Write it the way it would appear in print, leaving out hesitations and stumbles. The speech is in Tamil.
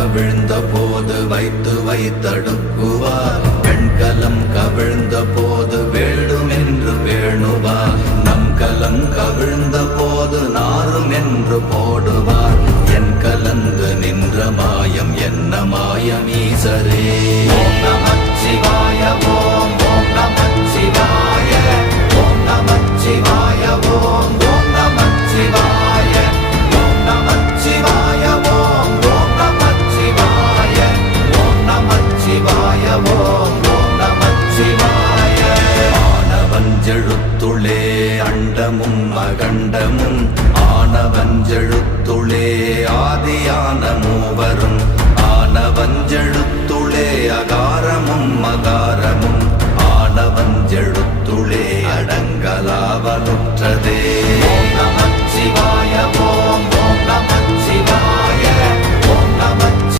கவிழ்ந்த போது வைத்து வைத்தடுக்குவார். பெண்கலம் கவிழ்ந்த போது வேண்டுமென்று வேணுவார். நம் கலம் கவிழ்ந்த போது நாரும் என்று போடுவார். என் கலந்து நின்ற மாயம் என்ன மாயம் ஈசரே. ஓம் நமச்சிவாய.